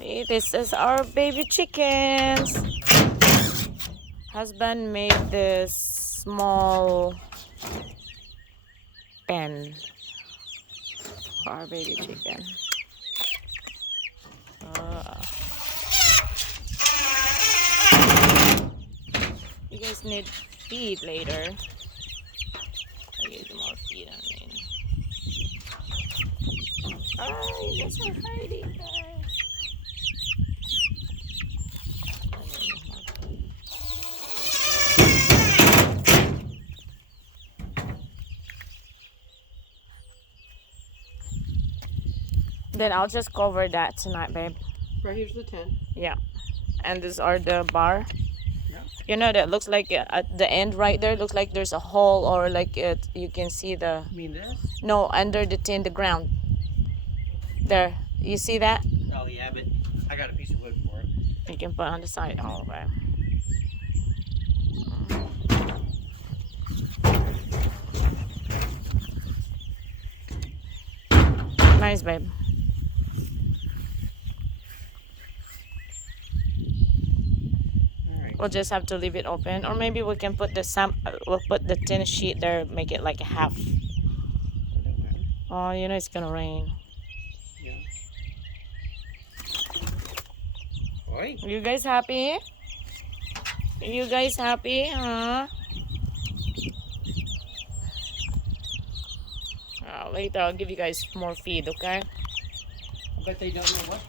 See, this is our baby chickens. Husband made this small pen for our baby chicken. You guys need feed later. I'll use more feed on me. Oh, you guys are hiding there. Then I'll just cover that tonight, babe. Right here's the tent. Yeah. And these are the bar. Yeah. You know that looks like at the end right there looks like there's a hole or like it you can see the You mean this? no under the tin the ground. There. You see that? Oh yeah, but I got a piece of wood for it. You can put on the side. Oh, okay. Nice, babe. Alright. We'll just have to leave it open, or maybe we can put we'll put the tin sheet there, make it like a half. Oh, you know it's gonna rain. Yeah. Oi. You guys happy? You guys happy, huh? Later I'll give you guys more feed, okay? I bet they don't know what